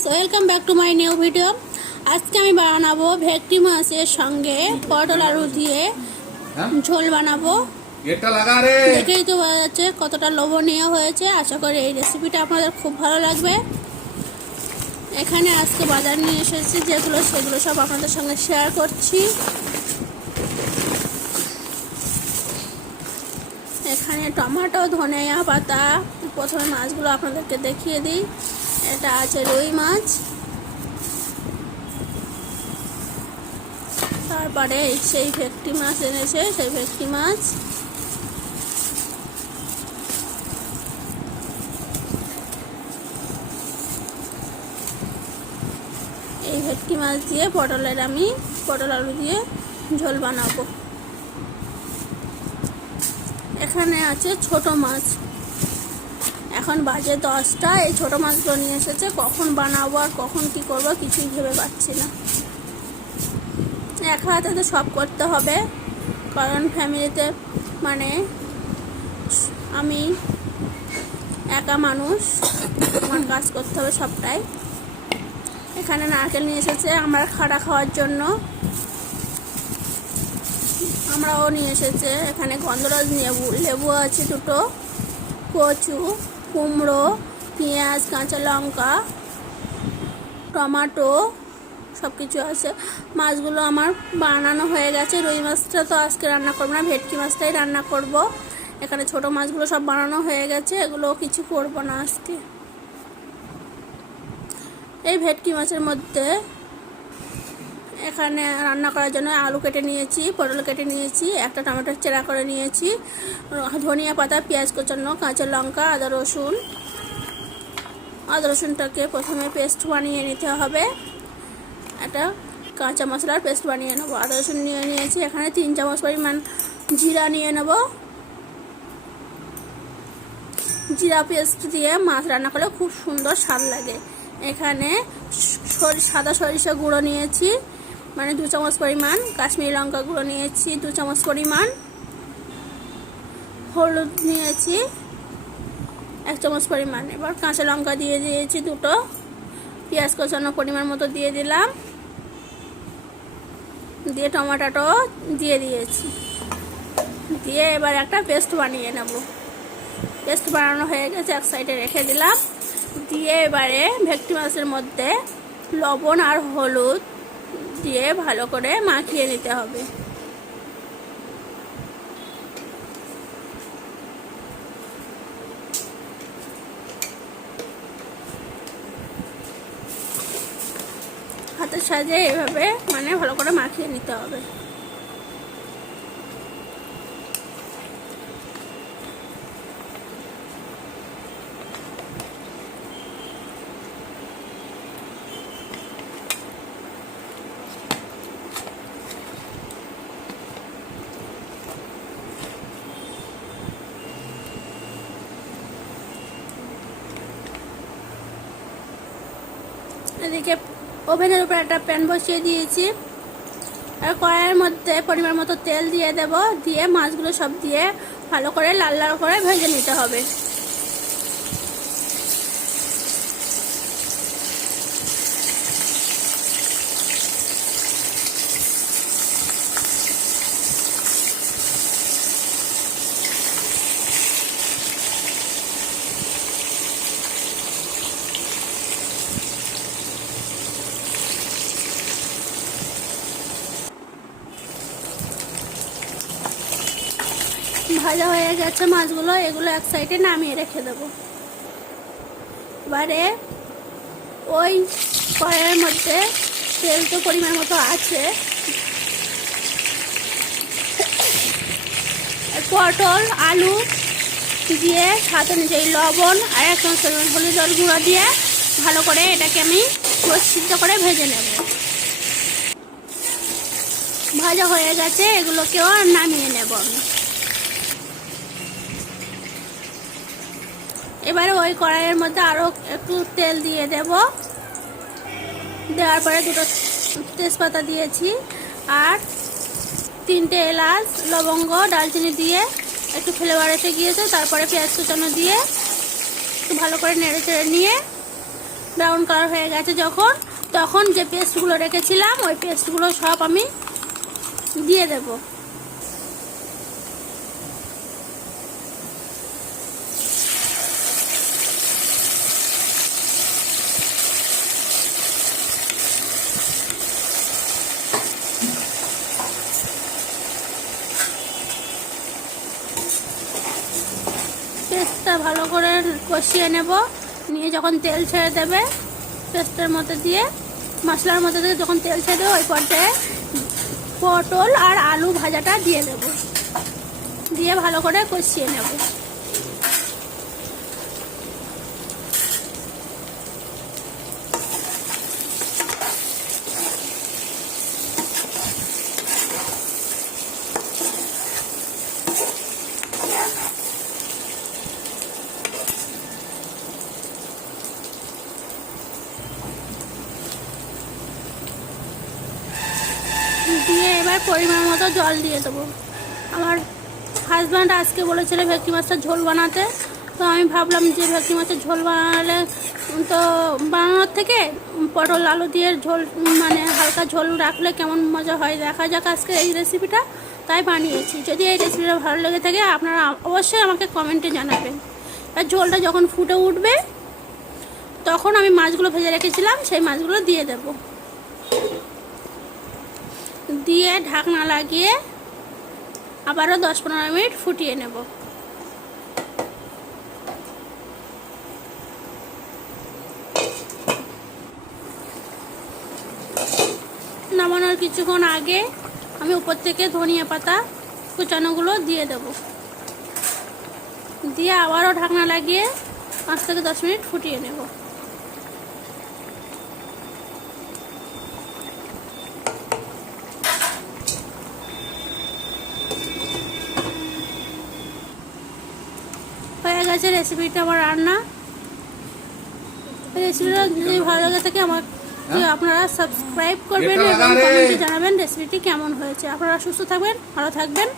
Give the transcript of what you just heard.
Friends welcome back to my new video আজকে আমি বানাবো ভেটকি মাছের সঙ্গে পটল আলু দিয়ে হ্যাঁ? ঝোল বানাবো। গেটটা লাগা রে। দেখেই তো বোঝা যাচ্ছে কতটা লোভনীয় হয়েছে। আশা করি এই রেসিপিটা আপনাদের খুব ভালো লাগবে। এখানে আজকে বাজার নিয়ে এসেছি যেগুলো সেগুলো সব আপনাদের সঙ্গে শেয়ার করছি। এখানে টমেটো ধনিয়া পাতা প্রথমে মাছগুলো আপনাদেরকে দেখিয়ে দিই। এটা আছে রুই মাছ। তারপরে সেই ভেটকি মাছ এনেছে, সেই ভেটকি মাছ। এই ভেটকি মাছ দিয়ে পটলের আমি, পটল আলু দিয়ে ঝোল বানাবো। এখানে আছে ছোট মাছ। এখন বাজে দশটা, এই ছোটো মাছগুলো নিয়ে এসেছে। কখন বানাবো আর কখন কি করব কিছুই ভেবে পাচ্ছি না। একা হাতে তো সব করতে হবে, কারণ ফ্যামিলিতে মানে আমি একা মানুষ, আমার কাজ করতে হবে সবটাই। এখানে নারকেল নিয়ে এসেছে, আমরা খাড়া খাওয়ার জন্য। আমরাও নিয়ে এসেছে, এখানে গন্ধরাজ লেবু লেবু আছে দুটো, কচু। কুমড়ো, পেঁয়াজ, কাঁচা লঙ্কা, টমাটো সব কিছু আছে। মাছগুলো আমার বানানো হয়ে গেছে। রুই মাছটা তো আজকে রান্না করব না, ভেটকি মাছটাই রান্না করব। এখানে ছোট মাছগুলো সব বানানো হয়ে গেছে, এগুলো কিছু করব না আজকে। এই ভেটকি মাছের মধ্যে এখানে রান্না করার জন্য আলু কেটে নিয়েছি, পটল কেটে নিয়েছি, একটা টমেটোর চেরা করে নিয়েছি, ধনিয়া পাতা, পেঁয়াজ কোচানো, কাঁচা লঙ্কা, আদা রসুন। আদা রসুনটাকে প্রথমে পেস্ট বানিয়ে নিতে হবে। একটা কাঁচা মশলার পেস্ট বানিয়ে নেব। আদা রসুন নিয়ে নিয়েছি, এখানে তিন চামচ পরিমাণ জিরা নিয়ে নেব। জিরা পেস্ট দিয়ে মাছ রান্না করলে খুব সুন্দর স্বাদ লাগে। এখানে সাদা সরিষা গুঁড়ো নিয়েছি। মানে দু চামচ পরিমাণ কাশ্মীরি লঙ্কা গুঁড়ো নিয়েছি, দু চামচ পরিমাণ হলুদ নিয়েছি, এক চামচ পরিমাণ। এবার কাঁচা লঙ্কা দিয়ে দিয়েছি দুটো, পেঁয়াজ কষানো পরিমাণ মতো দিয়ে দিলাম। দিয়ে টমাটোটো দিয়ে দিয়েছি। দিয়ে এবার একটা পেস্ট বানিয়ে নেব। পেস্ট বানানো হয়ে গেছে, এক সাইডে রেখে দিলাম। দিয়ে এবারে ভেটকি মাছের মধ্যে লবণ আর হলুদ দিয়ে ভালো করে মাখিয়ে নিতে হবে। হাতের সাহায্যে এভাবে মানে ভালো করে মাখিয়ে নিতে হবে। এদিকে ওভেনের উপরে একটা প্যান বসিয়ে দিয়েছি। আর কড়াইয়ের মধ্যে পরিমাণ মতো তেল দিয়ে দেব। দিয়ে মাছগুলো সব দিয়ে ভালো করে লাল লাল করে ভেজে নিতে হবে। ভাজা হয়ে গেছে মাছগুলো, এগুলো এক সাইডে নামিয়ে রেখে দেবো। এবারে ওই কড়াইয়ের মধ্যে তেল তো পরিমাণ মতো আছে। পটল, আলু দিয়ে সাথে অনুযায়ী লবণ আর এক চামচ পরিমাণ হলুদ জল গুঁড়ো দিয়ে ভালো করে এটাকে আমি সিদ্ধ করে ভেজে নেব। ভাজা হয়ে গেছে, এগুলোকেও নামিয়ে নেব আমি। এবারে ওই কড়াইয়ের মধ্যে আরও একটু তেল দিয়ে দেব। দেওয়ার পরে দুটো তেজপাতা দিয়েছি আর তিনটে এলাচ, লবঙ্গ, ডালচিনি দিয়ে একটু ফ্লেভার এসে গিয়েছে। তারপরে পেঁয়াজ কুচানো দিয়ে একটু ভালো করে নেড়ে চেড়ে নিয়ে ব্রাউন কালার হয়ে গেছে যখন, তখন যে পেস্টগুলো রেখেছিলাম, ওই পেস্টগুলো সব আমি দিয়ে দেব। পেস্টটা ভালো করে কষিয়ে নেব। নিয়ে যখন তেল ছেড়ে দেবে, পেস্টের মধ্যে দিয়ে, মশলার মধ্যে দিয়ে যখন তেল ছেড়ে দেবে, ওই পর্যায়ে পটল আর আলু ভাজাটা দিয়ে দেব দিয়ে ভালো করে কষিয়ে নেব দিয়ে এবার পরিমাণ মতো জল দিয়ে দেবো। আমার হাজব্যান্ড আজকে বলেছিল ভেটকি মাছটা ঝোল বানাতে। তো আমি ভাবলাম যে ভেটকি মাছের ঝোল বানালে, তো বানানোর থেকে পটল, আলু দিয়ে ঝোল মানে হালকা ঝোল রাখলে কেমন মজা হয়? দেখা যাক আজকে এই রেসিপিটা তাই বানিয়েছি। যদি এই রেসিপিটা ভালো লেগে থাকে, আপনারা অবশ্যই আমাকে কমেন্টে জানাবেন। আর ঝোলটা যখন ফুটে উঠবে, তখন আমি মাছগুলো ভেজে রেখেছিলাম, সেই মাছগুলো দিয়ে দেবো। দিয়ে ঢাকনা লাগিয়ে আবারও দশ পনেরো মিনিট ফুটিয়ে নেব। নামানোর কিছুক্ষণ আগে আমি উপর থেকে ধনিয়া পাতা কুচানোগুলো দিয়ে দেব। দিয়ে আবারও ঢাকনা লাগিয়ে পাঁচ থেকে দশ মিনিট ফুটিয়ে নেব। গেছে রেসিপিটা আমার রান্না। রেসিপিটা যদি ভালো লাগে থাকে আমার আপনারা সাবস্ক্রাইব করবেন এবং কমেন্টে জানাবেন রেসিপিটি কেমন হয়েছে। আপনারা সুস্থ থাকবেন ভালো থাকবেন।